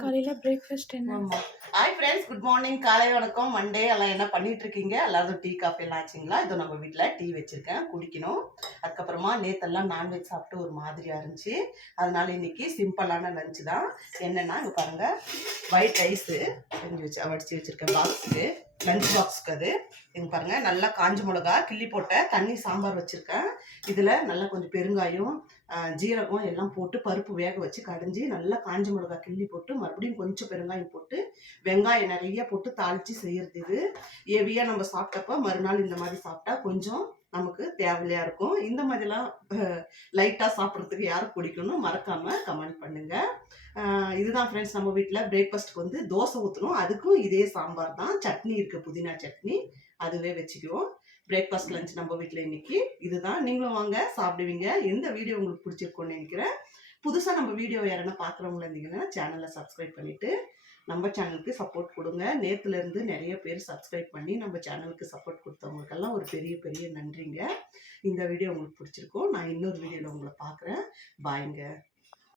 காலையில பிரேக்ஃபாஸ்ட் என்ன? ஆமா. Hi friends, good morning. காலை வணக்கம். மண்டே எல்லாம் என்ன பண்ணிட்டு இருக்கீங்க? எல்லாரும் டீ, காஃபி எல்லாம் ஆச்சுங்களா? இதோ நம்ம வீட்ல டீ வச்சிருக்கேன், குடிக்கணும். அதுக்கப்புறமா நேத்தெல்லாம் நான்வெஜ் சாப்பிட்டு ஒரு மாதிரியா இருந்துச்சு. அதனால இன்னைக்கு சிம்பிளான லஞ்ச் தான். என்னன்னா, இங்க பாருங்க, ஒயிட் ரைஸ் செஞ்சு வடிச்சு வச்சிருக்கேன் பாக்ஸுக்கு, லஞ்ச் பாக்ஸுக்கு. அது இங்க பாருங்க, நல்லா காஞ்ச மிளகா கிள்ளி போட்ட தண்ணி சாம்பார் வச்சிருக்கேன். இதுல நல்லா கொஞ்சம் பெருங்காயம், ஜீரகம் எல்லாம் போட்டு பருப்பு வேக வச்சு கடைஞ்சி நல்லா காஞ்ச மிளகா கிள்ளி போட்டு மறுபடியும் கொஞ்சம் பெருங்காயம் போட்டு வெங்காயம் நிறைய போட்டு தாளித்து செய்கிறது. இது ஹெவியாக நம்ம சாப்பிட்டப்ப மறுநாள் இந்த மாதிரி சாப்பிட்டா கொஞ்சம் நமக்கு தேவையா இருக்கும். இந்த மாதிரிலாம் லைட்டாக சாப்பிட்றதுக்கு யாரும் பிடிக்கணும் மறக்காமல் கமெண்ட் பண்ணுங்கள். இதுதான் ஃப்ரெண்ட்ஸ், நம்ம வீட்டில் பிரேக்ஃபாஸ்ட்டுக்கு வந்து தோசை ஊற்றணும். அதுக்கும் இதே சாம்பார் தான். சட்னி இருக்குது, புதினா சட்னி, அதுவே வச்சுக்குவோம். பிரேக்ஃபாஸ்ட் லஞ்ச் நம்ம வீட்டில் இன்னைக்கு இதுதான். நீங்களும் வாங்க, சாப்பிடுவீங்க. எந்த வீடியோ உங்களுக்கு பிடிச்சிருக்கும்னு நினைக்கிறேன். புதுசாக நம்ம வீடியோ யாரன்னா பார்க்குறவங்கள இருந்தீங்கன்னா சேனலை சப்ஸ்கிரைப் பண்ணிவிட்டு நம்ம சேனலுக்கு சப்போர்ட் கொடுங்க. நேற்றுலேருந்து நிறைய பேர் சப்ஸ்கிரைப் பண்ணி நம்ம சேனலுக்கு சப்போர்ட் கொடுத்தவங்களுக்கெல்லாம் ஒரு பெரிய பெரிய நன்றிங்க. இந்த வீடியோ உங்களுக்கு பிடிச்சிருக்கும். நான் இன்னொரு வீடியோவில் உங்களை பார்க்குறேன். பாய்ங்க.